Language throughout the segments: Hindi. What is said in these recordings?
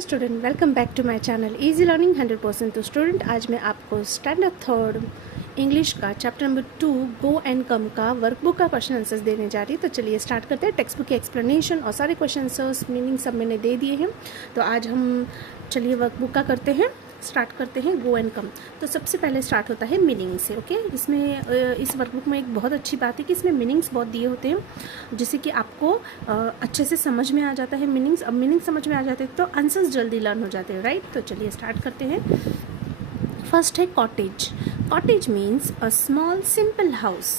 Hello student, welcome back to my channel easy learning 100%। तो स्टूडेंट, आज मैं आपको स्टैंडर्ड थर्ड इंग्लिश का chapter number 2 go and come का वर्कबुक का क्वेश्चन आंसर्स देने जा रही है। तो चलिए स्टार्ट करते हैं। टेक्स्ट बुक की एक्सप्लेनेशन और सारे क्वेश्चन आंसर्स मीनिंग सब मैंने दे दिए हैं। तो आज हम चलिए वर्कबुक का करते हैं, स्टार्ट करते हैं गो एंड कम। तो सबसे पहले स्टार्ट होता है मीनिंग से। ओके, इसमें इस वर्कबुक में एक बहुत अच्छी बात है कि इसमें मीनिंग्स बहुत दिए होते हैं, जिससे कि आपको अच्छे से समझ में आ जाता है मीनिंग्स। अब मीनिंग समझ में आ जाते हैं तो आंसर्स जल्दी लर्न हो जाते हैं, राइट। तो चलिए स्टार्ट करते हैं। फर्स्ट है cottage. Cottage means a small simple house.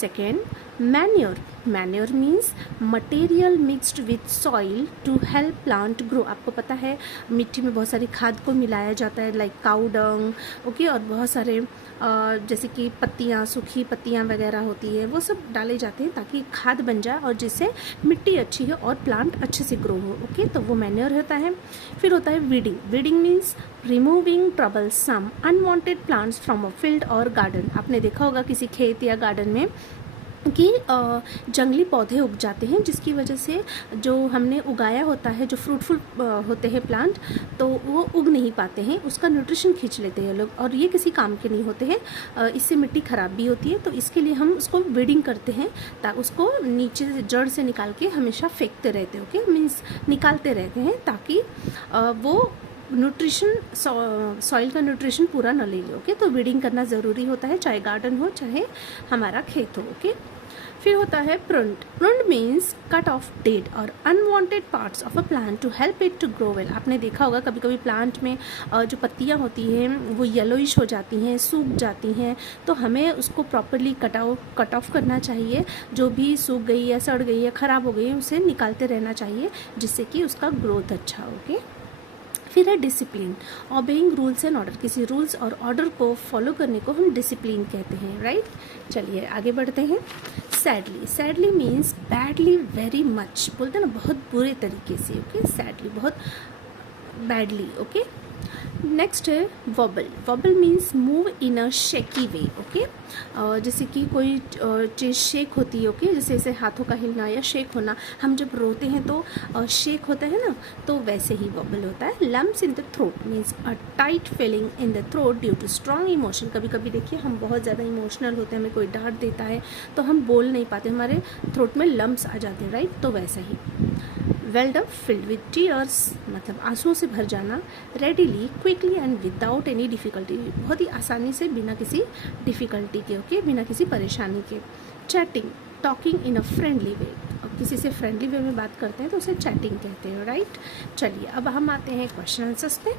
Second, manure. Manure means material mixed with soil to help plant grow. आपको पता है मिट्टी में बहुत सारी खाद को मिलाया जाता है, लाइक काऊ डंग, ओके, और बहुत सारे जैसे कि पत्तियाँ, सूखी पत्तियाँ वगैरह होती है, वो सब डाले जाते हैं ताकि खाद बन जाए और जिससे मिट्टी अच्छी है और प्लांट अच्छे से ग्रो हो। ओके, तो वो मैन्योर होता है। फिर होता है weeding. Weeding means removing troublesome unwanted plants from a field और गार्डन। आपने देखा होगा किसी खेत या गार्डन में कि जंगली पौधे उग जाते हैं, जिसकी वजह से जो हमने उगाया होता है, जो फ्रूटफुल होते हैं प्लांट, तो वो उग नहीं पाते हैं, उसका न्यूट्रिशन खींच लेते हैं लोग, और ये किसी काम के नहीं होते हैं। इससे मिट्टी खराब भी होती है। तो इसके लिए हम उसको वीडिंग करते हैं, ताकि उसको नीचे से जड़ से निकाल के हमेशा फेंकते रहते हैं। ओके, मीन्स निकालते रहते हैं ताकि वो न्यूट्रिशन, सॉइल का न्यूट्रिशन पूरा न ले ले। ओके, तो वीडिंग करना ज़रूरी होता है, चाहे गार्डन हो चाहे हमारा खेत हो। ओके, फिर होता है prune. Prune means cut off dead और unwanted parts of a plant to help it to grow well. आपने देखा होगा कभी कभी प्लांट में जो पत्तियां होती हैं वो येलोइश हो जाती हैं, सूख जाती हैं, तो हमें उसको प्रॉपरली कट ऑफ करना चाहिए। जो भी सूख गई या सड़ गई या ख़राब हो गई है उसे निकालते रहना चाहिए, जिससे कि उसका ग्रोथ अच्छा हो। ओके, फिर है discipline. Obeying rules and order. किसी रूल्स और ऑर्डर को फॉलो करने को हम डिसिप्लिन कहते हैं, राइट। चलिए आगे बढ़ते हैं। Sadly. Sadly means badly very much, बोलते हैं ना, बहुत बुरे तरीके से। ओके, सैडली बहुत बैडली। ओके, नेक्स्ट है vowel. Vowel means move in a shaky way. Okay, जैसे कि कोई चीज़ शेक होती है। ओके, जैसे जैसे हाथों का हिलना या शेक होना, हम जब रोते हैं तो शेक होता है ना, तो वैसे ही वॉबल होता है। Lumps in the throat means a tight feeling in the throat due to strong emotion. कभी कभी देखिए हम बहुत ज़्यादा इमोशनल होते हैं, हमें कोई डांट देता है तो हम बोल नहीं पाते, हमारे थ्रोट में लम्प्स आ जाते हैं, राइट। तो वैसा ही welled up, filled with tears, मतलब आंसुओं से भर जाना। Readily, quickly and without any difficulty, बहुत ही आसानी से, बिना किसी डिफ़िकल्टी के। ओके, बिना किसी परेशानी के। Chatting, talking in a friendly way. अब किसी से फ्रेंडली वे में बात करते हैं तो उसे चैटिंग कहते हैं, राइट। चलिए अब हम आते हैं क्वेश्चन आंसर्स पे।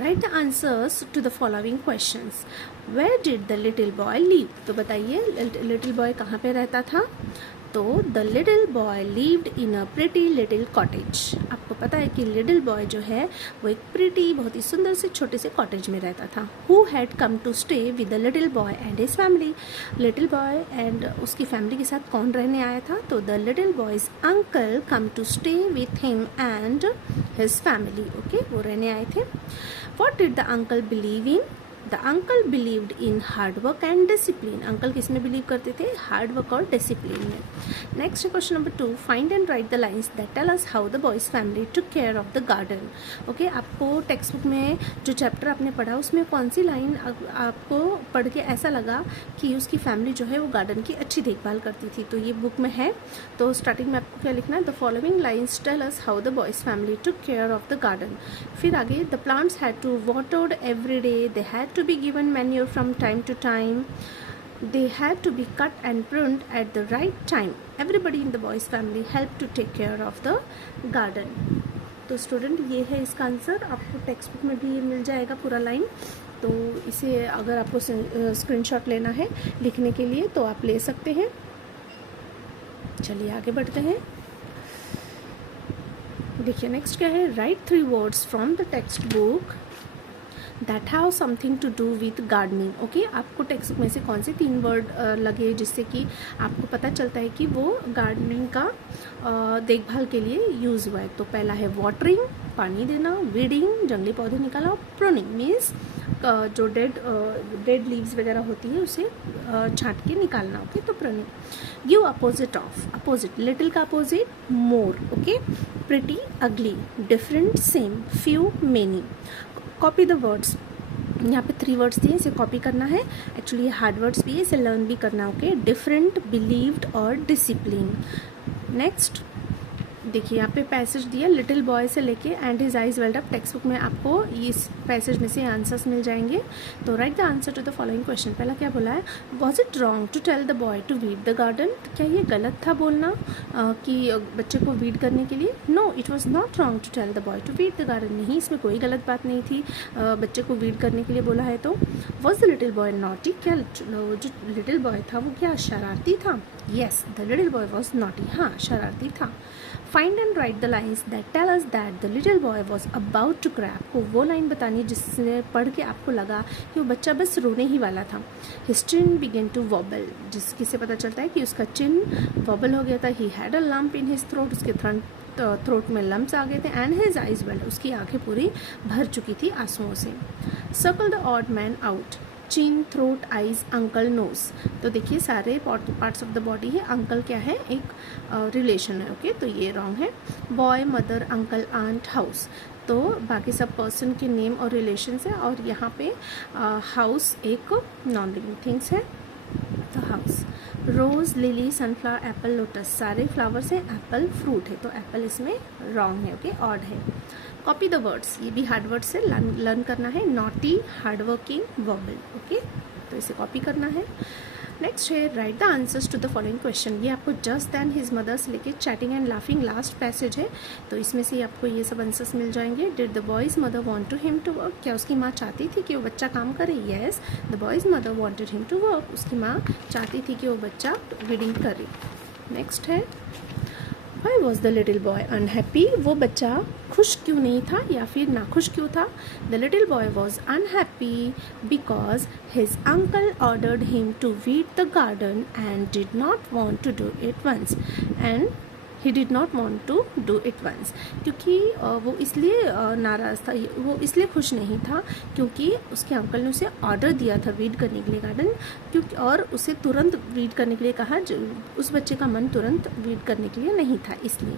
Write the answers to the following questions. Where did the little boy live. तो बताइए लिटिल बॉय कहाँ पे रहता था। तो the little boy lived in a pretty little cottage. आपको पता है कि लिटिल बॉय जो है वो एक प्रिटी, बहुत ही सुंदर से छोटे से कॉटेज में रहता था। Who had come to stay with the little boy and his family. Little boy and उसकी फैमिली के साथ कौन रहने आया था। तो the little boy's uncle come to stay with him and his family. Okay, वो रहने आए थे। What did the uncle believe in. The uncle believed in hard work and discipline. Uncle किस में बिलीव करते थे, हार्ड वर्क और डिसिप्लिन में। Next question number 2, find and write the lines that tell us how the boy's family took care of the garden. Okay, आपको टेक्स्ट बुक में जो चैप्टर आपने पढ़ा उसमें कौन सी लाइन आपको पढ़ के ऐसा लगा कि उसकी फैमिली जो है वो गार्डन की अच्छी देखभाल करती थी। तो ये बुक में है। तो स्टार्टिंग में आपको क्या लिखना है, the following lines tell us how the boy's family took care of the garden. फिर आगे, the plants had to watered every day, they had to be given manure from time to time, they had to be cut and pruned at the right time, everybody in the boys family helped to take care of the garden। तो स्टूडेंट ये है इसका आंसर, आपको टेक्स्ट बुक में भी ये मिल जाएगा पूरा लाइन। तो इसे अगर आपको स्क्रीनशॉट लेना है लिखने के लिए तो आप ले सकते हैं। चलिए आगे बढ़ते हैं। देखिए नेक्स्ट क्या है, write 3 words from the text book that have something to do with gardening. Okay, आपको टेक्स्ट बुक में से कौन से 3 वर्ड लगे जिससे कि आपको पता चलता है कि वो गार्डनिंग का देखभाल के लिए यूज़ हुआ है। तो पहला है वाटरिंग, पानी देना, वीडिंग जंगली पौधे निकालना, प्रूनिंग मीन्स जो डेड लीव्स वगैरह होती है उसे छांट के निकालना, ओके। तो pruning. Give opposite of, opposite little का अपोजिट मोर, ओके। प्रिटी अगली, different same, few many. Copy the words, यहाँ पे 3 वर्ड्स दिए, इसे कॉपी करना है। एक्चुअली ये हार्ड वर्ड्स भी है, इसे लर्न भी करना है, ओके। डिफरेंट, बिलीव्ड और डिसिप्लिन। नेक्स्ट देखिए यहाँ पे पैसेज दिया, लिटिल बॉय से लेके and his eyes weld up. Text book में आपको इस पैसेज में से आंसर्स मिल जाएंगे। तो write the answer to the following question. पहला क्या बोला है, was it wrong to tell the boy to weed the garden. क्या ये गलत था बोलना कि बच्चे को वीड करने के लिए। No, it was not wrong to tell the boy to weed the garden. नहीं, इसमें कोई गलत बात नहीं थी, बच्चे को वीड करने के लिए बोला है। तो was the little boy naughty, क्या जो लिटिल बॉय था वो क्या शरारती था। Yes, the little boy was naughty, हाँ शरारती था। Find and write the lines that tell us that the little boy was about to cry. आपको वो लाइन बतानी है जिससे पढ़ के आपको लगा कि वो बच्चा बस रोने ही वाला था। His chin began to wobble, जिससे पता चलता है कि उसका चिन वॉबल हो गया था। He had a lump in his throat, उसके थ्रोट में लम्प्स आ गए थे। एंड हिज आइज वेल्ड, उसकी आंखें पूरी भर चुकी थी आंसुओं से। Circle the odd man out, chin, throat, eyes, uncle, nose. तो देखिए सारे पार्ट्स ऑफ द बॉडी है। अंकल क्या है, एक रिलेशन है, ओके। तो ये रॉन्ग है। Boy, mother, uncle, aunt, house, तो बाकी सब पर्सन के नेम और रिलेशंस है। और यहाँ पे हाउस एक नॉन लिविंग थिंग्स है, तो house. Rose, lily, sunflower, apple, lotus, सारे फ्लावर्स हैं। एप्पल फ्रूट है, तो एप्पल इसमें रॉन्ग है, ओके, ऑड है। कॉपी द वर्ड्स, ये भी हार्ड वर्ड से लर्न करना है। Naughty, hard working, wobble, okay. तो इसे कॉपी करना है। नेक्स्ट है write the answers to the following question. ये आपको जस्ट दैन हिज मदर से लेके chatting and laughing last passage है, तो इसमें से आपको ये सब आंसर्स मिल जाएंगे। Did the boy's mother want to him to work, क्या उसकी माँ चाहती थी कि वो बच्चा काम करे। Yes, the boy's mother wanted him to work, उसकी माँ चाहती थी कि वो बच्चा रीडिंग करे। नेक्स्ट है why was the little boy unhappy, वो बच्चा खुश क्यों नहीं था या फिर नाखुश क्यों था। The little boy was unhappy because his uncle ordered him to weed the garden and did not want to do it once, and he did not want to do it once, क्योंकि वो इसलिए नाराज़ था, वो इसलिए खुश नहीं था क्योंकि उसके अंकल ने उसे ऑर्डर दिया था वीड करने के लिए गार्डन, क्योंकि और उसे तुरंत वीड करने के लिए कहा, उस बच्चे का मन तुरंत वीड करने के लिए नहीं था, इसलिए।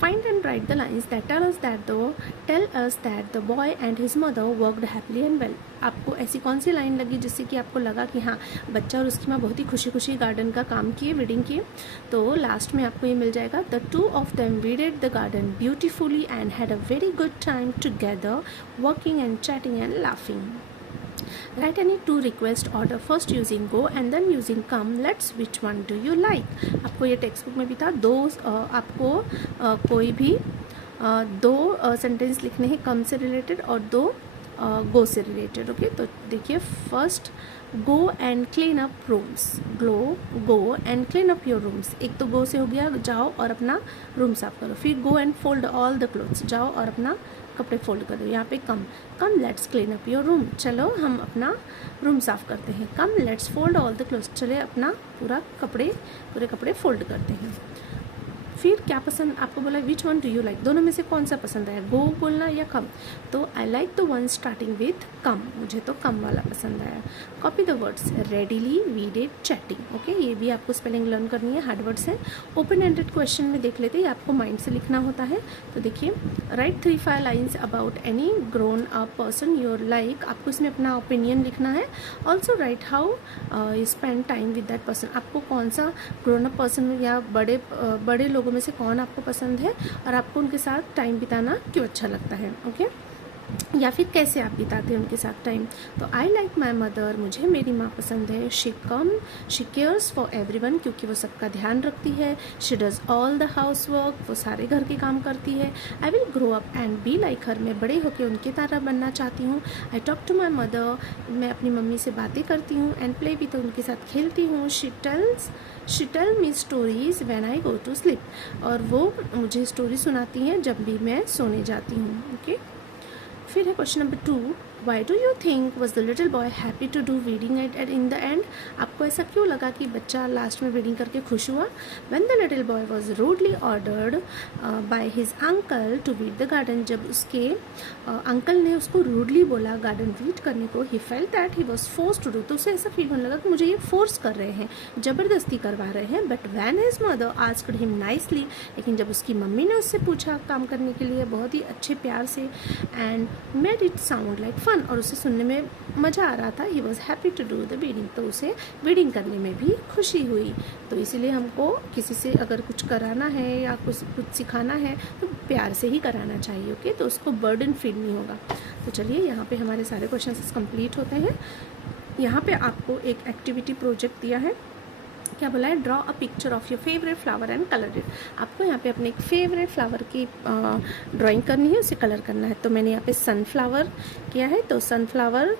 Find and write the lines that tell us that the boy and his mother worked happily and well. आपको ऐसी कौन सी लाइन लगी जिससे कि आपको लगा कि हाँ बच्चा और उसकी माँ बहुत ही खुशी खुशी गार्डन का काम किए, वीडिंग किए। तो लास्ट में आपको ये मिल जाएगा, the two of them weeded the garden beautifully and had a very good time together working and chatting and laughing. Write any two request order, first using go and then using come. Let's which one do you like. आपको ये टेक्स्ट बुक में भी था, दो आपको कोई भी दो सेंटेंस लिखने हैं कम से रिलेटेड और दो गो से रिलेटेड, ओके। तो देखिए first go and clean up rooms, go and clean up your rooms. एक तो गो से हो गया जाओ और अपना रूम साफ करो, फिर go and fold all the clothes, जाओ और अपना कपड़े फोल्ड कर दो। यहाँ पे come let's clean up your room, चलो हम अपना रूम साफ करते हैं। Come let's fold all the clothes, चले अपना पूरे कपड़े फोल्ड करते हैं। फिर क्या पसंद आपको बोला, which one do you like, दोनों में से कौन सा पसंद आया, गो बोलना या कम। तो I like the one starting with come, मुझे तो कम वाला पसंद आया। Copy the words readily, weeded, chatting, okay. ये भी आपको स्पेलिंग लर्न करनी है, हार्ड वर्ड्स है। ओपन एंडेड क्वेश्चन में देख लेते हैं, आपको माइंड से लिखना होता है। तो देखिए right 3-5 lines about any grown up person your like, आपको इसमें अपना ओपिनियन लिखना है। Also right how you spend time with that person, आपको कौन सा ग्रोन अप पर्सन या बड़े लोगों में से कौन आपको पसंद है और आपको उनके साथ टाइम बिताना क्यों अच्छा लगता है, ओके। या फिर कैसे आप बिताते हैं उनके साथ टाइम। तो आई लाइक माई मदर, मुझे मेरी माँ पसंद है। शी केयर्स फॉर एवरीवन, क्योंकि वो सबका ध्यान रखती है। She does all the house work, वो सारे घर के काम करती है। I will grow up and be like her, मैं बड़े होकर उनकी तरह बनना चाहती हूँ। I talk to my mother, मैं अपनी मम्मी से बातें करती हूँ। एंड प्ले भी, तो उनके साथ खेलती हूँ। She tell me stories when I go to sleep, और वो मुझे स्टोरी सुनाती हैं जब भी मैं सोने जाती हूँ, ओके। फिर है question number 2, why do you think was the little boy happy to do reading at in the end? आपको ऐसा क्यों लगा कि बच्चा लास्ट में रीडिंग करके खुश हुआ? When the little boy was rudely ordered by his uncle to read the garden, जब उसके अंकल ने उसको रूडली बोला गार्डन रीड करने को, he felt that he was force to do, तो उसे ऐसा फील होने लगा कि मुझे ये फोर्स कर रहे हैं, ज़बरदस्ती करवा रहे हैं। But when his mother asked him nicely, लेकिन जब उसकी मम्मी ने उससे पूछा काम करने के लिए बहुत ही अच्छे प्यार से, and made it sound like fun, और उसे सुनने में मज़ा आ रहा था, he was happy to do the reading, तो उसे रीडिंग करने में भी खुशी हुई। तो इसीलिए हमको किसी से अगर कुछ कराना है या कुछ सिखाना है तो प्यार से ही कराना चाहिए, ओके? तो उसको बर्डन फील नहीं होगा। तो चलिए यहाँ पे हमारे सारे क्वेश्चन कंप्लीट होते हैं। यहाँ पे आपको एक एक्टिविटी प्रोजेक्ट दिया है, क्या बोला है? Draw a picture of your favourite flower and colour it. आपको यहाँ पे अपने एक फेवरेट फ्लावर की ड्राइंग करनी है, उसे कलर करना है। तो मैंने यहाँ पे सनफ्लावर किया है, तो सनफ्लावर,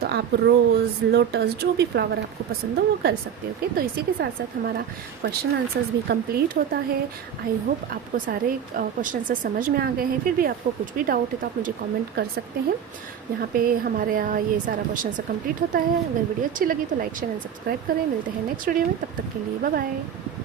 तो आप रोज़, लोटस, जो भी फ्लावर आपको पसंद हो वो कर सकते हो, ओके? तो इसी के साथ साथ हमारा क्वेश्चन आंसर्स भी कंप्लीट होता है। आई होप आपको सारे क्वेश्चन आंसर समझ में आ गए हैं। फिर भी आपको कुछ भी डाउट है तो आप मुझे कमेंट कर सकते हैं। यहाँ पे हमारे ये सारा क्वेश्चन आंसर कंप्लीट होता है। अगर वीडियो अच्छी लगी तो लाइक, शेयर एंड सब्सक्राइब करें। मिलते हैं नेक्स्ट वीडियो में, तब तक के लिए बाय बाय।